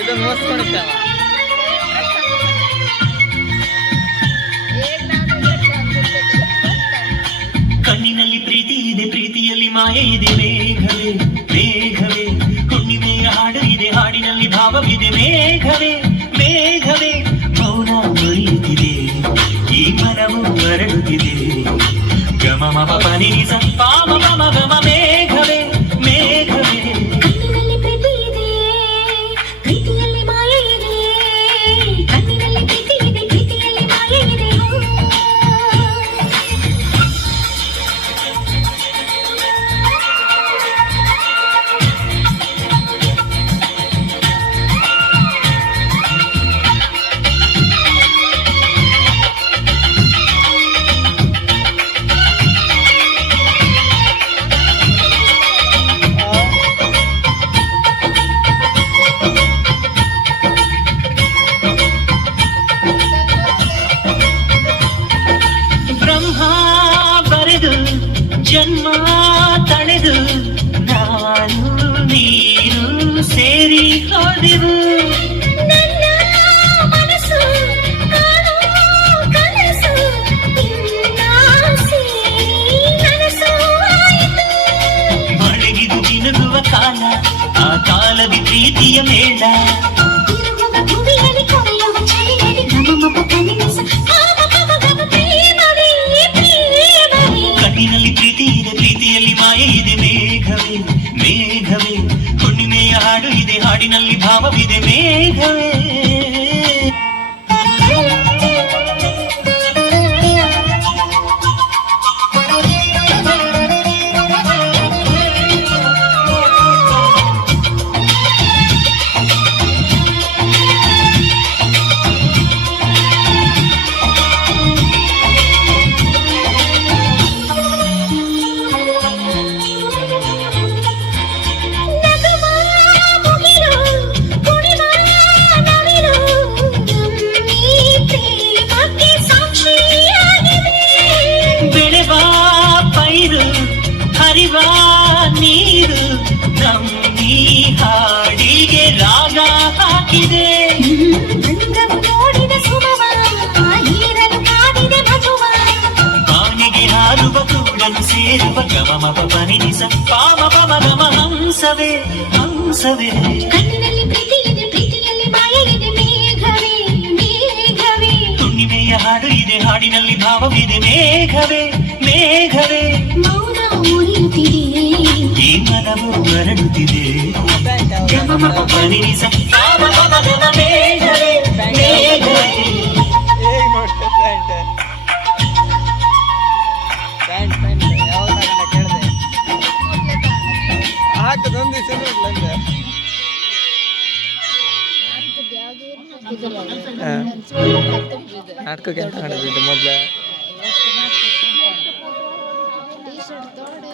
ಇದನ್ನು ಮೋಸ್ಕೊಂಡಿದ್ದಾವ. ಕಣ್ಣಿನಲ್ಲಿ ಪ್ರೀತಿ ಇದೆ, ಪ್ರೀತಿಯಲ್ಲಿ ಮಾಯೆ ಇದೆ. ಮೇಘವೇ ಮೇಘವೇ ಹುಣ್ಣಿಮೆಯ ಹಾಡು ಇದೆ, ಹಾಡಿನಲ್ಲಿ ಭಾವವಿದೆ. ಮೇಘವೇ ಮೇಘವೇ ಮೌನ ಮುರಿಯುತ್ತಿದೆ, ಈ ಮನವು ಮರಳುತ್ತಿದೆ. ಗಮ ಮಮ ಪನಿ ಸ ಪಾಮ ಪಮ ಗಮ. ಮೇಘವೇ ಮೇಘವೇ ಕಣ್ಣಿನಲ್ಲಿ ಪ್ರೀತಿ ಇದೆ, ಪ್ರೀತಿಯಲ್ಲಿ ಮಾಯೆ ಇದೆ. ಕಣ್ಣಿನಲ್ಲಿ ಪ್ರೀತಿ ಇದೆ, ಪ್ರೀತಿಯಲ್ಲಿ ಮಾಯೆ ಇದೆ. ಜನ್ಮ ತಳೆದು ನಾನು ನೀರು ಸೇರಿ ಹೋದೆವು. ನನ್ನ ಮನಸ್ಸು ಕಾಣೋ ಕನಸು ನಿನ್ನ ಸೇರಿ ನನಸು ಆಯಿತು. ಮಳೆಗಿದು ಜಿನುಗುವ ಕಾಲ, ಆ ಕಾಲದಿ ಪ್ರೀತಿಯ ಮೇಳ. ತಿರುಗುವ ಭುವಿಯಲ್ಲಿ ಕೊರೆಯುವ ಚಳಿಯಲ್ಲಿ ಗಮಮಪ ಕನಿಸ ಕಣ್ಣಿನಲ್ಲಿ ಪ್ರೀತಿ ಇದೆ, ಪ್ರೀತಿಯಲ್ಲಿ ಮಾಯೆ ಇದೆ. ಮೇಘವೇ ಮೇಘವೇ ಹುಣ್ಣಿಮೆಯ ಹಾಡು ಇದೆ, ಹಾಡಿನಲ್ಲಿ ಭಾವವಿದೆ. ಮೇಘವೇ ಹರಿವ ನೀರು ನಮ್ಮಿ ಹಾಡಿಗೆ ರಾಗ ಹಾಕಿದೆ. ನೋಡಿದ ಸುಮವ ಹೀರಲು ಕಾದಿದೆ ಮಧುವ. ಬಾನಿಗೆ ಹಾರುವ ಕೂಡಲು ಸೇರುವ ಗಮಮ ಪನಿಸ ಪಾಮ ಪಮ ಗಮ. ಹಂಸವೇ ಹಂಸವೇ ಕಣ್ಣಿನಲ್ಲಿ ಪ್ರೀತಿ ಇದೆ, ಪ್ರೀತಿಯಲ್ಲಿ ಮಾಯೆ ಇದೆ. ಮೇಘವೇ ಮೇಘವೇ ಹುಣ್ಣಿಮೆಯ ಹಾಡು ಇದೆ, ಹಾಡಿನಲ್ಲಿ ಭಾವವಿದೆ. ಮೇಘವೇ ಮೇಘವೇ ಮೌನ ಮುರಿಯುತ್ತಿದೆ, ಈ ಮನವು ಮರಳುತ್ತಿದೆ. ಗಮಮ ಪನಿ ಸ ಪಾಮ ಪಮ ಗಮ. ಮೇಘವೇ ಮೇಘವೇ ಹೇಗೆ ನೋಡ್ತಾ ಪ್ಯಾಂಟ್ ಯಾವಾಗ ಕೇಳಿದೆ ಹಾಕದೊಂದು ದಿವಸ ನೋಡ್ಲಂದೆ. ನಾಟಕಕ್ಕೆ ಎಂತ ಮಾಡಿದ್ದು ಮೊದಲ ಟಿ ಶರ್ಟ್ ತೊಡೆ